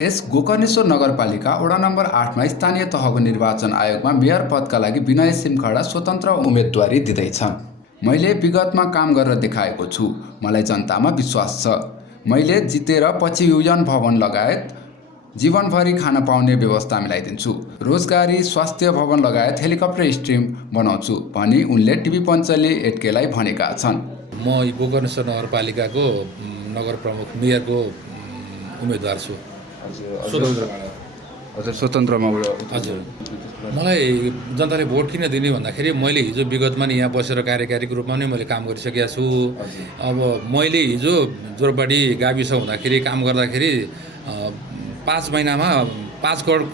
यस गोकर्णेश्वर नगरपालिका वडा नम्बर 8मा स्थानीय तहको निर्वाचन आयोगमा मेयर पदका लागि विनय सिमखडा स्वतन्त्र उम्मेदवारी दिँदैछन्। मैले विगतमा काम गरेर देखाएको छु। मलाई जनतामा विश्वास छ। मैले जितेर पछि युजन भवन लगायत जीवनभरि खान पाउने व्यवस्था मिलाइदिन्छु। रोजगारी, स्वास्थ्य भवन लगायत हेलिकप्टर स्ट्रिम बनाउँछु भनी उनले टिभी पञ्चले एटकेलाई भनेका छन्। म गोकर्णेश्वर नगरपालिकाको नगर प्रमुख मेयरको उम्मेदवार छु। हजुर स्वतन्त्रमा हजुर मलाई जनताले भोट किन दिने भन्दाखेरि मैले हिजो विगतमा नि यहाँ बसेर कार्यकारीको रूपमा नै मैले काम गरिसकेको छु। अब मैले हिजो जोरपाटी गाविस हुँदाखेरि काम गर्दाखेरि 5 महिनामा 5 करोड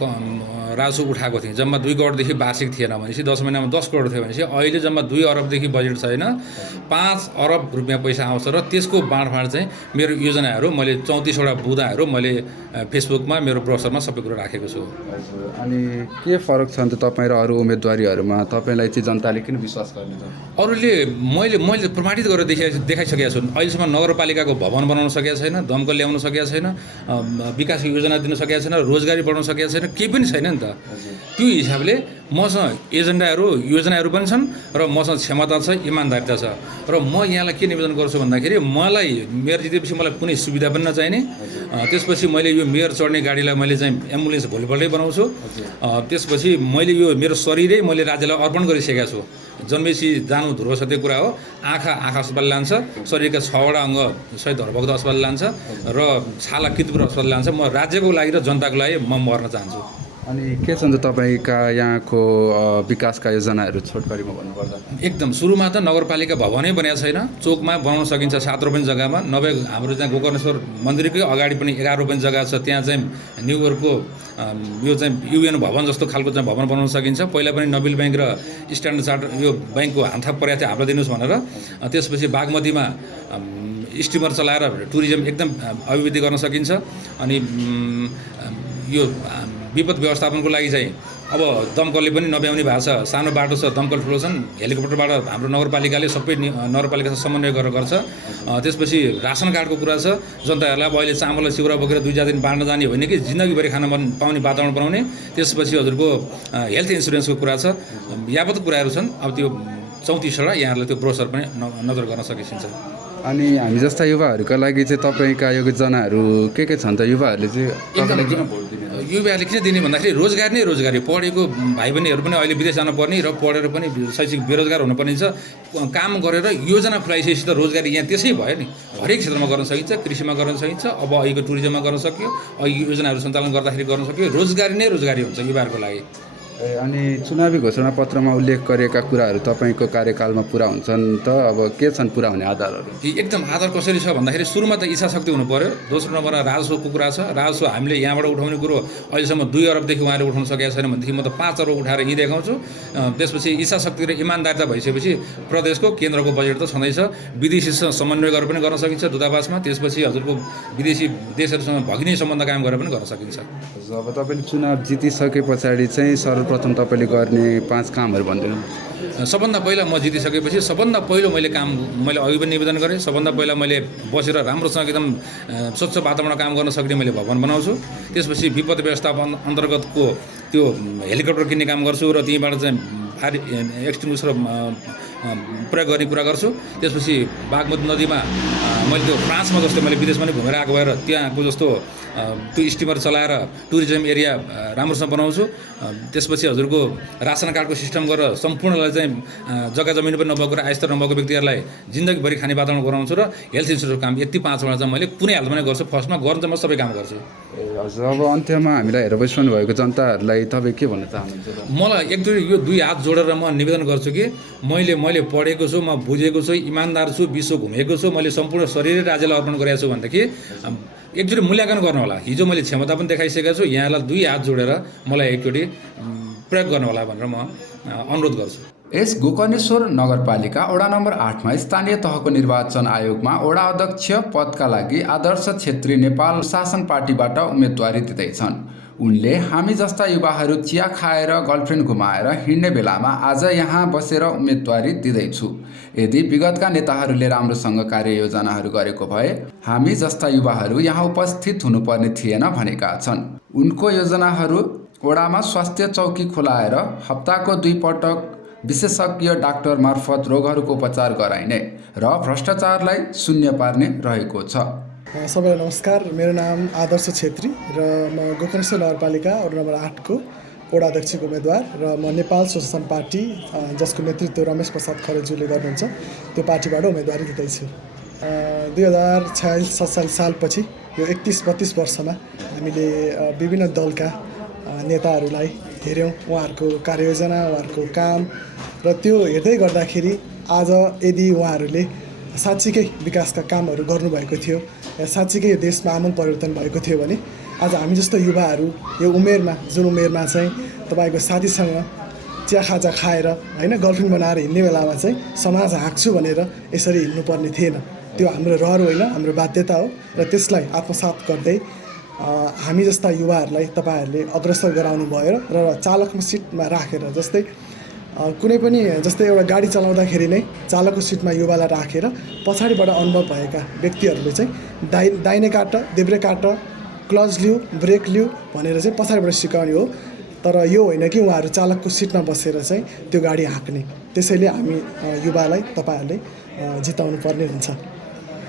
राजस्व उठाएको थिएँ। जम्मा 2 करोडदेखि वार्षिक थिएन भनेपछि 10 महिनामा 10 करोड थियो भनेपछि अहिले जम्मा 2 अरबदेखि बजेट छैन, 5 अरब रुपियाँ पैसा आउँछ र त्यसको बाँडफाँड चाहिँ मेरो योजनाहरू मैले 34 वटा बुँदाहरू मैले फेसबुकमा मेरो ब्रोसरमा सबै कुरो राखेको छु। अनि के फरक छ त तपाईँ र अरू उम्मेदवारीहरूमा? तपाईँलाई चाहिँ जनताले किन विश्वास गर्ने त? अरूले मैले प्रमाणित गरेर देखाइसकेको छु। अहिलेसम्म नगरपालिकाको भवन बनाउन सकेको छैन, दमकल ल्याउन सकेको छैन, विकास योजना दिन सकेको छैन, रोजगारी बढाउन सकेको छैन, केही पनि छैन नि त। त्यो हिसाबले मसँग एजेन्डाहरू योजनाहरू पनि छन् र मसँग क्षमता छ, इमान्दारिता छ। र म यहाँलाई के निवेदन गर्छु भन्दाखेरि मलाई मेयर जितेपछि मलाई कुनै सुविधा पनि नचाहिने। त्यसपछि मैले यो मेयर चढ्ने गाडीलाई मैले चाहिँ एम्बुलेन्स भोलिपल्टै बनाउँछु। त्यसपछि मैले यो मेरो शरीरै मैले राज्यलाई अर्पण गरिसकेको छु। जन्मेसी जानु ध्रुव सत्य कुरा हो। आँखा अस्पताल लान्छ, शरीरका 6 वटा अङ्ग सहित धरभक्त अस्पताल लान्छ र छाला कितपुर अस्पताल लान्छ। म राज्यको लागि र जनताको लागि म मर्न चाहन्छु। अनि के छ त तपाईँका यहाँको विकासका योजनाहरू छोटकरीमा भन्नुपर्दा? एकदम सुरुमा त नगरपालिका भवनै बनेको छैन। चोकमा बनाउन सकिन्छ 7 रोपनी जग्गामा, नभए हाम्रो चाहिँ गोकर्णेश्वर मन्दिरकै अगाडि पनि 11 रोपनी जग्गा छ। त्यहाँ चाहिँ न्युयोर्कको यो चाहिँ युएन भवन जस्तो खालको चाहिँ भवन बनाउन सकिन्छ। पहिला पनि नोबेल ब्याङ्क र स्ट्यान्डर्ड चार्टर यो ब्याङ्कको हातथाप परेको थियो, हाम्रो दिनुहोस् भनेर। त्यसपछि बागमतीमा स्टिमर चलाएर टुरिज्म एकदम अभिवृद्धि गर्न सकिन्छ। अनि यो विपद व्यवस्थापनको लागि चाहिँ अब दमकलले पनि नभ्याउने भएको छ। सानो बाटो छ, दमकल ठुलो छन्, हेलिकप्टरबाट हाम्रो नगरपालिकाले सबै नगरपालिकासँग समन्वय गरेर गर्छ। त्यसपछि रासन कार्डको कुरा छ। जनताहरूलाई अब अहिले चामल चिउरा बोकेर 2 दिन बाँड्न जाने होइन कि जिन्दगीभरि खान पाउने वातावरण बनाउने। त्यसपछि हजुरको हेल्थ इन्सुरेन्सको कुरा छ। यावत कुराहरू छन्। अब त्यो 34 वटा यहाँहरूलाई त्यो ब्रोसर पनि नजर गर्न सकिन्छ। अनि हामी जस्ता युवाहरूका लागि चाहिँ तपाईँका योजनाहरू के छन् त? युवाहरूले चाहिँ किन भोट दिने? युवाहरूले किन दिने भन्दाखेरि रोजगार नै रोजगारी। पढेको भाइ बहिनीहरू पनि अहिले विदेश जानुपर्ने र पढेर पनि शैक्षिक बेरोजगार हुनुपर्ने छ। काम गरेर योजना खुलाइसकेपछि त रोजगारी यहाँ त्यसै भयो नि। हरेक क्षेत्रमा गर्न सकिन्छ, कृषिमा गर्न सकिन्छ, अब अहिलेको टुरिज्ममा गर्न सक्यो, अहिले योजनाहरू सञ्चालन गर्दाखेरि गर्न सक्यो। रोजगारी नै रोजगारी हुन्छ युवाहरूको लागि। अनि चुनावी घोषणा पत्रमा उल्लेख गरेका कुराहरू तपाईँको कार्यकालमा पुरा हुन्छन् त? अब के छन् पुरा हुने आधारहरू? एकदम आधार कसरी छ भन्दाखेरि सुरुमा त इच्छाशक्ति हुनु पर्यो। दोस्रो नम्बरमा राजस्वको कुरा छ। राजस्व हामीले यहाँबाट उठाउने कुरो अहिलेसम्म 2 अरबदेखि उहाँले उठाउन सकेको छैन भनेदेखि म त 5 अरब उठाएर यहीँ देखाउँछु। त्यसपछि इच्छाशक्ति र इमान्दारिता भइसकेपछि प्रदेशको केन्द्रको बजेट त छँदैछ। विदेशीसँग समन्वय गरेर पनि गर्न सकिन्छ दूतावासमा। त्यसपछि हजुरको विदेशी देशहरूसँग भगिनी सम्बन्ध कायम गरेर पनि गर्न सकिन्छ। अब तपाईँले चुनाव जितिसके पछाडि चाहिँ सर्वप्रथम तपाईँले गर्ने 5 कामहरू भनिदिनु। सबभन्दा पहिला म जितिसकेपछि सबभन्दा पहिलो मैले अघि पनि निवेदन गरेँ। सबभन्दा पहिला मैले बसेर राम्रोसँग एकदम स्वच्छ वातावरण काम गर्न सक्ने मैले भवन बनाउँछु। त्यसपछि विपद व्यवस्थापन अन्तर्गतको त्यो हेलिकप्टर किन्ने काम गर्छु र त्यहीँबाट चाहिँ फायर एक्सटिङ्ग्विसर प्रयोग गर्ने कुरा गर्छु। त्यसपछि बागमती नदीमा मैले त्यो फ्रान्समा जस्तो मैले विदेशमा पनि घुमेर आएको भएर त्यहाँको जस्तो त्यो स्टिमर चलाएर टुरिज्म एरिया राम्रोसँग बनाउँछु। त्यसपछि हजुरको रासन कार्डको सिस्टम गरेर सम्पूर्णलाई चाहिँ जग्गा जमिन पनि नभएको र आयस्तर नभएको व्यक्तिहरूलाई जिन्दगीभरि खाने वातावरण गराउँछु र हेल्थ इन्सुरेन्सको काम यति 5 वटा चाहिँ मैले कुनै हालतमा नै गर्छु। फर्स्टमा गर्न चाहिँ म सबै काम गर्छु। हजुर, अब अन्त्यमा हामीलाई हेरेर बसिरहनु भएको जनताहरूलाई तपाईँ के भन्न चाहनुहुन्छ? मलाई यो 2 हात जोडेर म निवेदन गर्छु कि मैले पढेको छु, म बुझेको छु, इमान्दार छु, विश्व घुमेको छु, मैले सम्पूर्ण शरीरै राज्यलाई अर्पण गरेको छु भनेदेखि एकचोटि मूल्याङ्कन गर्नु होला। हिजो मैले क्षमता पनि देखाइसकेको छु। यहाँलाई 2 हात जोडेर मलाई एकचोटि प्रयोग गर्नु होला भनेर म अनुरोध गर्छु। यस गोकर्णेश्वर नगरपालिका वडा नम्बर 8मा स्थानीय तहको निर्वाचन आयोगमा वडा अध्यक्ष पदका लागि आदर्श छेत्री नेपाल शासन पार्टीबाट उम्मेदवारी दिँदैछन्। उनले हामी जस्ता युवाहरू चिया खाएर गर्लफ्रेन्ड घुमाएर हिँड्ने बेलामा आज यहाँ बसेर उम्मेदवारी दिँदैछु। यदि विगतका नेताहरूले राम्रोसँग कार्ययोजनाहरू गरेको भए हामी जस्ता युवाहरू यहाँ उपस्थित हुनुपर्ने थिएन भनेका छन्। उनको योजनाहरू वडामा स्वास्थ्य चौकी खुलाएर हप्ताको 2 पटक विशेषज्ञ डाक्टर मार्फत रोगहरूको उपचार गराइने र भ्रष्टाचारलाई शून्य पार्ने रहेको छ। सबैलाई नमस्कार, मेरो नाम आदर्श छेत्री र म गोकर्णेश्वर नगरपालिका वडा नम्बर 8को वडा अध्यक्षको उम्मेदवार र म नेपाल सोसल पार्टी जसको नेतृत्व रमेश प्रसाद खरेलज्यूले गर्नुहुन्छ त्यो पार्टीबाट उम्मेदवारी दिँदैछु। 2046-47 सालपछि यो 31-32 वर्षमा हामीले विभिन्न दलका नेताहरूलाई हेऱ्यौँ, उहाँहरूको कार्ययोजना, उहाँहरूको काम र त्यो हेर्दै गर्दाखेरि आज यदि उहाँहरूले साँच्चीकै विकासका कामहरू गर्नुभएको थियो, साँच्चीकै यो देशमा आमूल परिवर्तन भएको थियो भने आज हामी जस्तो युवाहरू यो उमेरमा जुन उमेरमा चाहिँ तपाईँको साथीसँग चिया खाजा खाएर होइन गर्लफ्रेन्ड बनाएर हिँड्ने बेलामा चाहिँ समाज हाँक्छु भनेर यसरी हिँड्नुपर्ने थिएन। त्यो हाम्रो रहर होइन, हाम्रो बाध्यता हो र त्यसलाई आत्मसात गर्दै हामी जस्ता युवाहरूलाई तपाईँहरूले अग्रसर गराउनु भयो र चालकमा सिटमा राखेर, जस्तै कुनै पनि जस्तै एउटा गाडी चलाउँदाखेरि नै चालकको सिटमा युवालाई राखेर पछाडिबाट अनुभव भएका व्यक्तिहरूले चाहिँ दाहिने काट, देब्रे काट, क्लच लिऊ, ब्रेक लिऊ भनेर चाहिँ पछाडिबाट सिकाउने हो। तर यो होइन कि उहाँहरू चालकको सिटमा बसेर चाहिँ त्यो गाडी हाँक्ने। त्यसैले हामी युवालाई तपाईँहरूले जिताउनु पर्ने हुन्छ।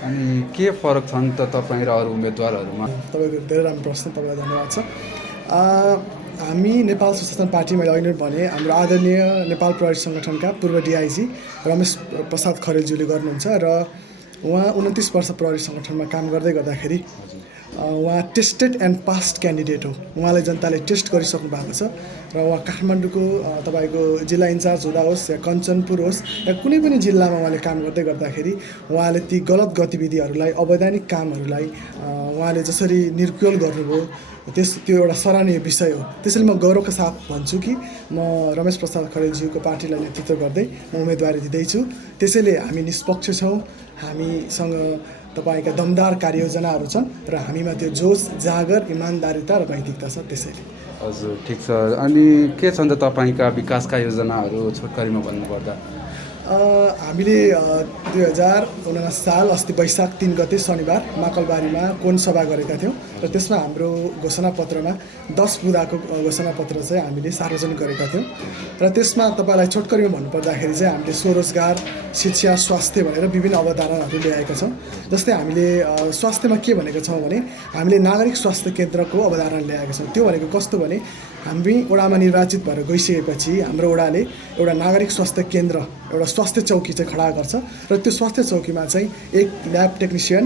अनि के फरक छन् त तपाईँ र अरू उम्मेदवारहरूमा? तपाईँको धेरै राम्रो प्रश्न, तपाईँलाई धन्यवाद छ। हामी नेपाल सुशासन पार्टी, मैले अहिले भने हाम्रो आदरणीय नेपाल प्रहरी सङ्गठनका पूर्व डिआइजी रमेश प्रसाद खरेलज्यूले गर्नुहुन्छ र उहाँ 29 वर्ष प्रहरी सङ्गठनमा काम गर्दै गर्दाखेरि उहाँ टेस्टेड एन्ड पास्ट क्यान्डिडेट हो। उहाँलाई जनताले टेस्ट गरिसक्नु भएको छ र उहाँ काठमाडौँको तपाईँको जिल्ला इन्चार्ज हुँदा होस् या कञ्चनपुर होस् या कुनै पनि जिल्लामा उहाँले काम गर्दै गर्दाखेरि उहाँले ती गलत गतिविधिहरूलाई, अवैधानिक कामहरूलाई उहाँले जसरी निर्क्युल गर्नुभयो त्यो एउटा सराहनीय विषय हो। त्यसैले म गौरवका साथ भन्छु कि म रमेश प्रसाद खरेलज्यूको पार्टीलाई नेतृत्व गर्दै म उम्मेदवारी दिँदैछु। त्यसैले हामी निष्पक्ष छौँ, हामीसँग तपाईँका दमदार कार्ययोजनाहरू छन् र हामीमा त्यो जोस, जागर, इमान्दारिता र नैतिकता छ। त्यसैले हजुर, ठिक छ। अनि के छन् त तपाईँका विकासका योजनाहरू छोटकरीमा भन्नुपर्दा? हामीले 2079 साल अस्ति वैशाख 3 गते शनिबार माकलबारीमा कोन सभा गरेका थियौँ र त्यसमा हाम्रो घोषणापत्रमा 10 बुँदाको घोषणापत्र चाहिँ हामीले सार्वजनिक गरेका थियौँ र त्यसमा तपाईँलाई छोटकरीमा भन्नुपर्दाखेरि चाहिँ हामीले स्वरोजगार, शिक्षा, स्वास्थ्य भनेर विभिन्न अवधारणाहरू ल्याएका छौँ। जस्तै हामीले स्वास्थ्यमा के भनेका छौँ भने हामीले नागरिक स्वास्थ्य केन्द्रको अवधारणा ल्याएका छौँ। त्यो भनेको कस्तो भने हामी वडामा निर्वाचित भएर गइसकेपछि हाम्रो वडाले एउटा नागरिक स्वास्थ्य केन्द्र, एउटा स्वास्थ्य चौकी चाहिँ खडा गर्छ र त्यो स्वास्थ्य चौकीमा चाहिँ एक ल्याब टेक्निसियन,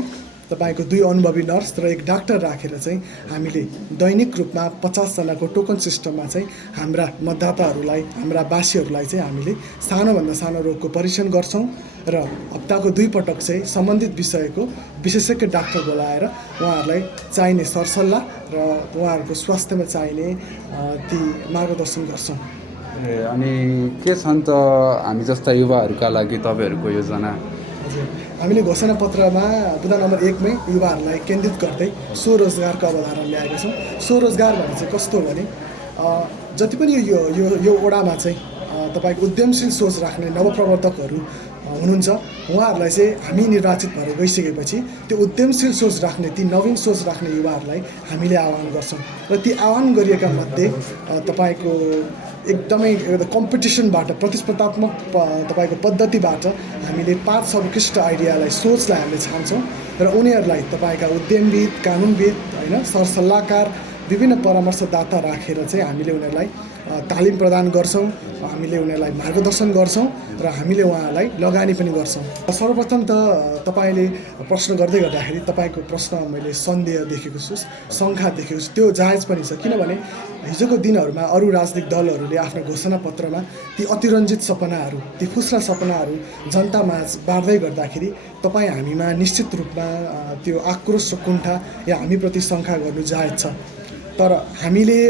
तपाईँको 2 अनुभवी नर्स र 1 डाक्टर राखेर चाहिँ हामीले दैनिक रूपमा 50 जनाको टोकन सिस्टममा चाहिँ हाम्रा मतदाताहरूलाई, हाम्रा वासीहरूलाई चाहिँ हामीले सानोभन्दा सानो रोगको परीक्षण गर्छौँ र हप्ताको 2 पटक चाहिँ सम्बन्धित विषयको विशेषज्ञ डाक्टर बोलाएर उहाँहरूलाई चाहिने सरसल्लाह र उहाँहरूको स्वास्थ्यमा चाहिने ती मार्गदर्शन गर्छौँ। अनि के छन् त हामी जस्ता युवाहरूका लागि तपाईँहरूको योजना? हजुर, हामीले घोषणापत्रमा बुँदा नम्बर 1 मै युवाहरूलाई केन्द्रित गर्दै स्वरोजगारको अवधारणा ल्याएका छौँ। स्वरोजगार भने चाहिँ कस्तो हो भने जति पनि यो वडामा चाहिँ तपाईँको उद्यमशील सोच राख्ने नवप्रवर्तकहरू हुनुहुन्छ, उहाँहरूलाई चाहिँ हामी निर्वाचित भएर गइसकेपछि त्यो उद्यमशील सोच राख्ने, ती नवीन सोच राख्ने युवाहरूलाई हामीले आह्वान गर्छौँ र ती आह्वान गरिएका मध्ये तपाईँको एकदमै कम्पिटिसनबाट, प्रतिस्पर्धात्मक तपाईँको पद्धतिबाट हामीले 5 सर्वोत्कृष्ट आइडियालाई, सोचलाई हामीले छान्छौँ र उनीहरूलाई तपाईँका उद्यमविद, कानुनविद, होइन, सरसल्लाहकार, विभिन्न परामर्शदाता राखेर चाहिँ हामीले उनीहरूलाई तालिम प्रदान गर्छौँ, हामीले उनीहरूलाई मार्गदर्शन गर्छौँ र हामीले उहाँलाई लगानी पनि गर्छौँ। सर्वप्रथम त तपाईँले प्रश्न गर्दै गर्दाखेरि तपाईँको प्रश्नमा मैले सन्देह देखेको छु, शङ्का देखेको छु। त्यो जायज पनि छ, किनभने हिजोको दिनहरूमा अरू राजनीतिक दलहरूले आफ्नो घोषणापत्रमा ती अतिरञ्जित सपनाहरू, ती फुस्रा सपनाहरू जनतामाझ बाँड्दै गर्दाखेरि तपाईँ हामीमा निश्चित रूपमा त्यो आक्रोश र कुण्ठा या हामीप्रति शङ्का गर्नु जायज छ। तर हामीले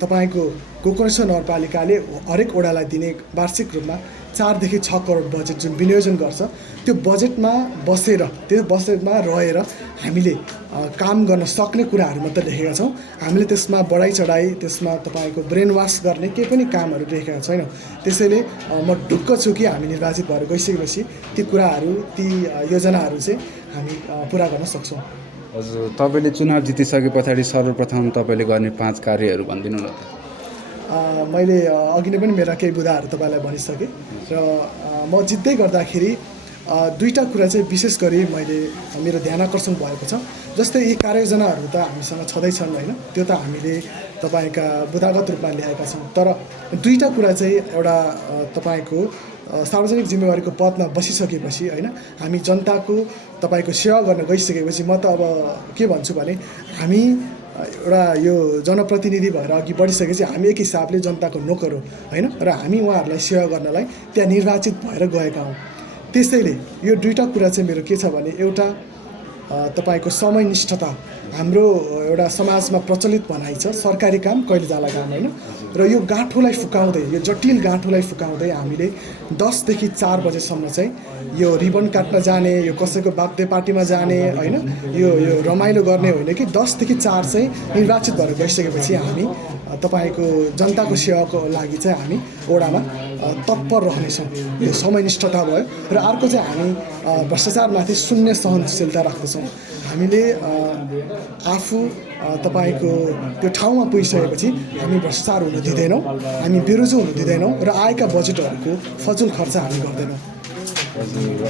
तपाईँको गोकर्णेश्वर नगरपालिकाले हरेक वडालाई दिने वार्षिक रूपमा 4 देखि 6 करोड बजेट जुन विनियोजन गर्छ त्यो बजेटमा बसेर त्यो बजेटमा रहेर हामीले काम गर्न सक्ने कुराहरू मात्र लेखेका छौँ। हामीले त्यसमा बढाइ चढाइ त्यसमा तपाईँको ब्रेन वास गर्ने केही पनि कामहरू लेखेका छैनौँ। त्यसैले म ढुक्क छु कि हामी निर्वाचित भएर गइसकेपछि ती कुराहरू ती योजनाहरू चाहिँ हामी पुरा गर्न सक्छौँ। हजुर, तपाईँले चुनाव जितिसके पछाडि सर्वप्रथम तपाईँले गर्ने 5 कार्यहरू भनिदिनु न त। मैले अघि नै पनि मेरा केही बुदाहरू तपाईँलाई भनिसकेँ र म जित्दै गर्दाखेरि 2टा कुरा चाहिँ विशेष गरी मैले मेरो ध्यान आकर्षण भएको छ। जस्तै यी कार्ययोजनाहरू त हामीसँग छँदैछन् होइन, त्यो त हामीले तपाईँका बुदागत रूपमा ल्याएका छौँ। तर 2टा कुरा चाहिँ एउटा तपाईँको सार्वजनिक जिम्मेवारीको पदमा बसिसकेपछि होइन, हामी जनताको तपाईँको सेवा गर्न गइसकेपछि म त अब के भन्छु भने हामी एउटा यो जनप्रतिनिधि भएर अघि बढिसकेपछि हामी एक हिसाबले जनताको नोकर हो होइन, र हामी उहाँहरूलाई सेवा गर्नलाई त्यहाँ निर्वाचित भएर गएका हौँ। त्यसैले यो 2टा कुरा चाहिँ मेरो के छ भने एउटा तपाईँको समयनिष्ठता हाम्रो एउटा समाजमा प्रचलित भनाइ छ, सरकारी काम कहिले जाला काम होइन, र यो गाँठोलाई फुकाउँदै यो जटिल गाँठोलाई फुकाउँदै हामीले 10 देखि 4 बजेसम्म चाहिँ यो रिबन काट्न जाने, यो कसैको बर्थडे पार्टीमा जाने होइन, यो रमाइलो गर्ने होइन कि 10 देखि 4 चाहिँ निर्वाचित भएर गइसकेपछि हामी तपाईँको जनताको सेवाको लागि चाहिँ हामी ओडामा तत्पर रहनेछौँ। यो समयनिष्ठता भयो। र अर्को चाहिँ हामी भ्रष्टाचारमाथि शून्य सहनशीलता राख्दछौँ। हामीले आफू तपाईँको त्यो ठाउँमा पुगिसकेपछि हामी भ्रष्टाचार हुन दिँदैनौँ, हामी बेरोजो हुन दिँदैनौँ र आएका बजेटहरूको फजुल खर्च हामी गर्दैनौँ।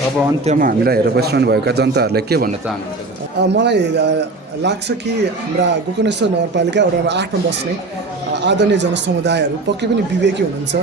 अब अन्त्यमा हामीलाई हेरेर बसिरहनुभएका जनताहरूलाई के भन्न चाहनुहुन्छ? मलाई लाग्छ कि हाम्रा गोकर्णेश्वर नगरपालिका वडा 8 मा बस्ने आदरणीय जनसमुदायहरू पक्कै पनि विवेकी हुनुहुन्छ।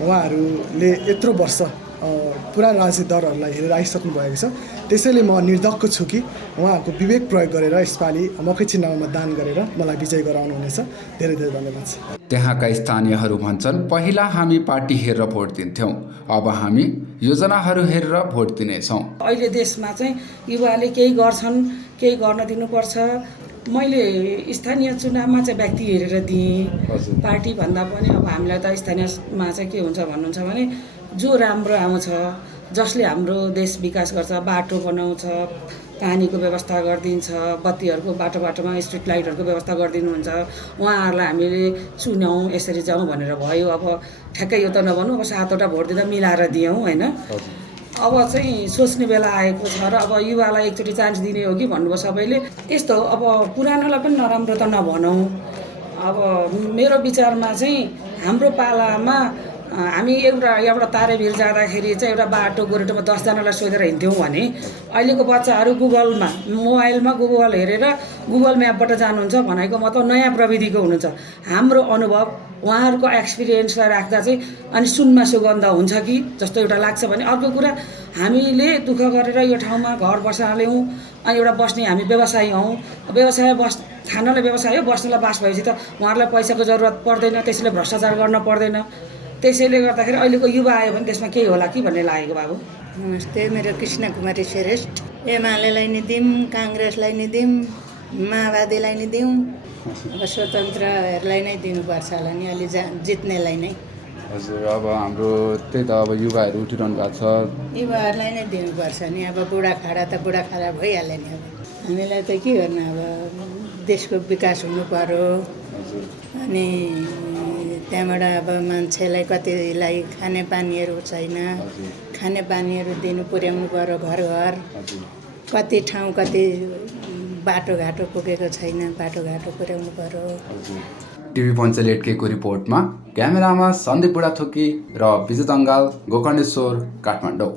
उहाँहरूले यत्रो वर्ष पुरा राजनीतिक दलहरूलाई हेरेर आइसक्नु भएको छ। त्यसैले म निर्धक्क छु कि उहाँहरूको विवेक प्रयोग गरेर यसपालि मकै चिन्हमा मतदान गरेर मलाई विजय गराउनुहुनेछ। धेरै धेरै धन्यवाद। त्यहाँका स्थानीयहरू भन्छन्, पहिला हामी पार्टी हेरेर भोट दिन्थ्यौँ, अब हामी योजनाहरू हेरेर भोट दिनेछौँ। अहिले देशमा चाहिँ युवाले केही गर्छन्, केही गर्न दिनुपर्छ। मैले स्थानीय चुनावमा चाहिँ व्यक्ति हेरेर दिएँ, पार्टी भन्दा पनि अब हामीलाई त स्थानीयमा चाहिँ के हुन्छ भन्नुहुन्छ भने जो राम्रो आउँछ, जसले हाम्रो देश विकास गर्छ, बाटो बनाउँछ, पानीको व्यवस्था गरिदिन्छ, बत्तीहरूको बाटोमा स्ट्रिट लाइटहरूको व्यवस्था गरिदिनुहुन्छ, उहाँहरूलाई हामीले चुन्यौँ, यसरी जाउँ भनेर भयो। अब ठ्याक्कै यो त नभनौँ, अब 7वटा भोट दिँदा मिलाएर दियौँ होइन। अब चाहिँ सोच्ने बेला आएको छ र अब युवालाई एकचोटि चान्स दिने हो कि भन्नुभयो सबैले। यस्तो हो, अब पुरानोलाई पनि नराम्रो त नभनौँ। अब मेरो विचारमा चाहिँ हाम्रो पालामा हामी एउटा तारेभिर जाँदाखेरि चाहिँ एउटा बाटो गोरेटोमा 10 जनालाई सोधेर हिँड्थ्यौँ भने अहिलेको बच्चाहरू गुगलमा मोबाइलमा गुगल हेरेर गुगल म्यापबाट जानुहुन्छ भनेको मतलब नयाँ प्रविधिको हुनुहुन्छ। हाम्रो अनुभव उहाँहरूको एक्सपिरियन्सलाई राख्दा चाहिँ अनि सुनमा सुगन्ध हुन्छ कि जस्तो एउटा लाग्छ भने। अर्को कुरा, हामीले दुःख गरेर यो ठाउँमा घर बसाल्यौँ, अनि एउटा बस्ने हामी व्यवसायी हौँ। व्यवसाय खानलाई व्यवसाय हो, बस्नलाई बास भएपछि त उहाँहरूलाई पैसाको जरुरत पर्दैन, त्यसैले भ्रष्टाचार गर्न पर्दैन। त्यसैले गर्दाखेरि अहिलेको युवा आयो भने त्यसमा केही होला कि भन्ने लागेको बाबु। नमस्ते, मेरो कृष्ण कुमारी श्रेष्ठ। एमालेलाई नि दिउँ, काङ्ग्रेसलाई नि दिउँ, माओवादीलाई नि दिउँ, अब स्वतन्त्रहरूलाई नै दिनुपर्छ होला नि, अलि जित्नेलाई नै। हजुर, अब हाम्रो त्यही त अब युवाहरू उठिरहनु भएको छ, युवाहरूलाई नै दिनुपर्छ नि। अब बुढाखाडा त बुढाखाडा भइहाल्यो नि। अब हामीलाई त के गर्नु, अब देशको विकास हुनु पर्यो। अनि त्यहाँबाट अब मान्छेलाई कतिलाई खाने पानीहरू छैन, खाने पानीहरू दिनु पुर्याउनु पर्यो घर घर। कति ठाउँ कति बाटोघाटो पुगेको छैन, बाटोघाटो पुर्याउनु पर्यो। टिभी पञ्चाल 8Kको रिपोर्टमा क्यामेरामा सन्दीप बुढाथोकी र विजय दङ्गाल, गोकर्णेश्वर, काठमाडौँ।